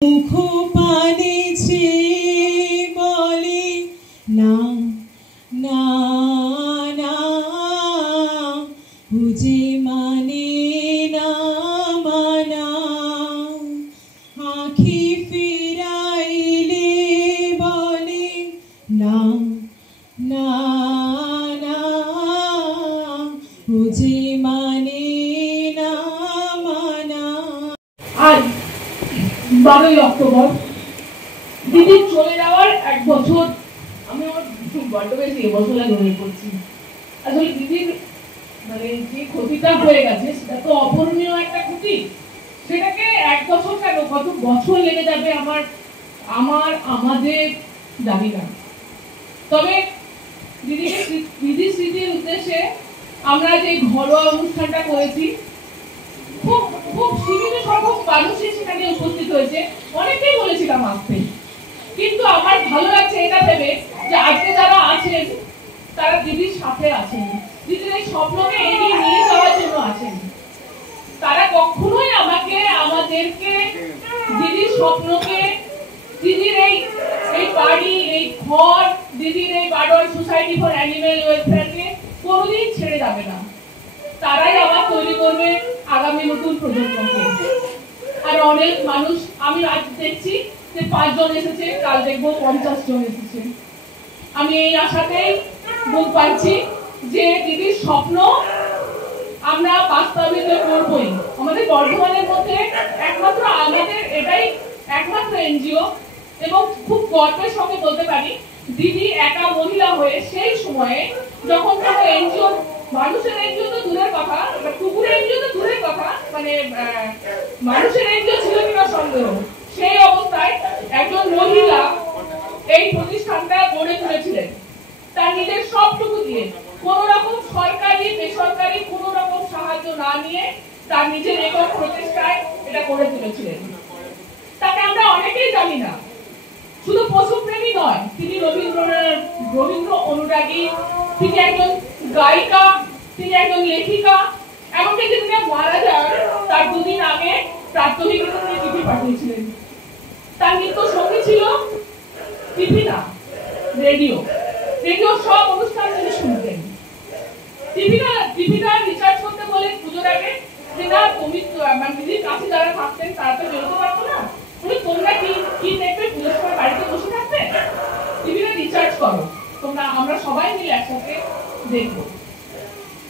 মুখ পানে বলে না না না, বুঝে মানে না মানা। আঁখি ফিরাইলে বলে না না না, বুঝে মানে না মানা। আজ 12ই অক্টোবর দিদির চলে যাওয়ার 1 বছর। আমি আমার বড্ড বেশি ইমোশনাল হয়ে পড়ছি। আসলে দিদির মানে যে ক্ষতিটা হয়ে গেছে সেটা তো অপূরণীয় একটা ক্ষতি। সেটাকে 1 বছর কেন, কত বছর লেগে যাবে আমাদের জানি না। তবে দিদির স্মৃতির উদ্দেশ্যে আমরা যে ঘরোয়া অনুষ্ঠানটা করেছি, খুব সীমিত সংখ্যক মানুষই সেখানে উপস্থিত হয়েছে। অনেকেই বলেছিলাম আসতে, কিন্তু আমার ভালো লাগছে এটা ভেবে যে আজকে যারা আছেন তারা দিদির সাথে আছেন, দিদির এই স্বপ্নকে এগিয়ে নিয়ে যাওয়ার জন্য আছেন। তারা কখনোই আমাদেরকে দিদির স্বপ্নকে, দিদির এই বাড়ি, এই ঘর, দিদির এই বার্ডওয়ান সোসাইটি ফর অ্যানিমেল ওয়েলফেয়ারকে কোনোদিন ছেড়ে যাবে না। তারাই আবার তৈরি করবে আগামী নতুন প্রজন্মকে। আর অনেক মানুষ, আমি আজ দেখছি যে 5 জন এসেছে, কাল দেখবো 50 জন এসেছে। আমি এই আশাতেই বুক পাচ্ছি যে দিদির স্বপ্ন আমরা বাস্তবায়িত করবই। আমাদের বর্ধমানের মধ্যে এটাই একমাত্র এনজিও, এবং খুব গর্বের সঙ্গে বলতে পারি দিদি একা মহিলা হয়ে সেই সময়ে যখন কোনো এনজিও, মানুষের এনজিও তো দূরের কথা, কুকুরের এনজিও তো দূরের কথা, মানে মানুষের এনজিও ছিল কিনা সন্দেহ, সেই অবস্থায় একজন মহিলা এই প্রতিষ্ঠানটা গড়ে তুলেছিলেন তার নিজের সবটুকু দিয়ে, কোন রকম সরকারি বেসরকারি কোন রকম সাহায্য না নিয়ে তার নিজের একক প্রচেষ্টায় এটা গড়ে তুলেছিলেন। তাকে আমরা অনেকেই জানি না, শুধু পশুপ্রেমী নয়, তিনি রবীন্দ্র অনুরাগী, তিনি একজন গায়িকা, তিনি একজন লেখিকা। এমনকি তিনি মারা যান তার 2 দিন আগে প্রাত্যহিক চিঠি পাঠিয়েছিলেন। তার নিত্য সঙ্গী ছিল টিভি না, রেডিও সব অনুষ্ঠান তিনি শুনতেন। টিভিটা রিচার্জ করতে বলে পুজোর আগে যে না তুমি মানে দিদির কাছে যারা থাকতেন তারা তো বেরোতে পারতো না, তোমরা কি দেখবে, পুজোর সময় বাড়িতে বসে থাকবে, টিভিটা রিচার্জ করো তোমরা, আমরা সবাই মিলে একসাথে দেখবো।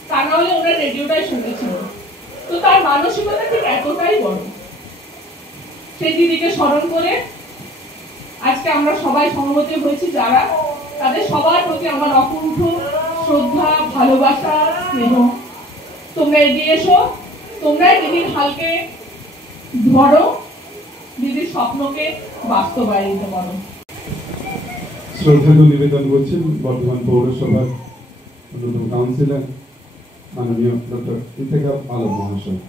তা নাহলে ওরা রেডিওটাই শুনেছিল। তো তার মানসিকতা ঠিক এতটাই বড়। সেই দিদিকে স্মরণ করে আজকে আমরা সবাই সমবেত হয়েছি, যারা তাদের সবার প্রতি আমার অকুণ্ঠ শ্রদ্ধা, ভালোবাসা, স্নেহ। তোমরা এগিয়ে এসো, তোমরা দিদির হালকে ধরো, দিদির স্বপ্নকে বাস্তবায়িত করো। শ্রদ্ধা নিবেদন করছেন বর্ধমান পৌরসভার অন্যতম কাউন্সিলর মাননীয় ডক্টর ইফতেখার আলম মহাশয়।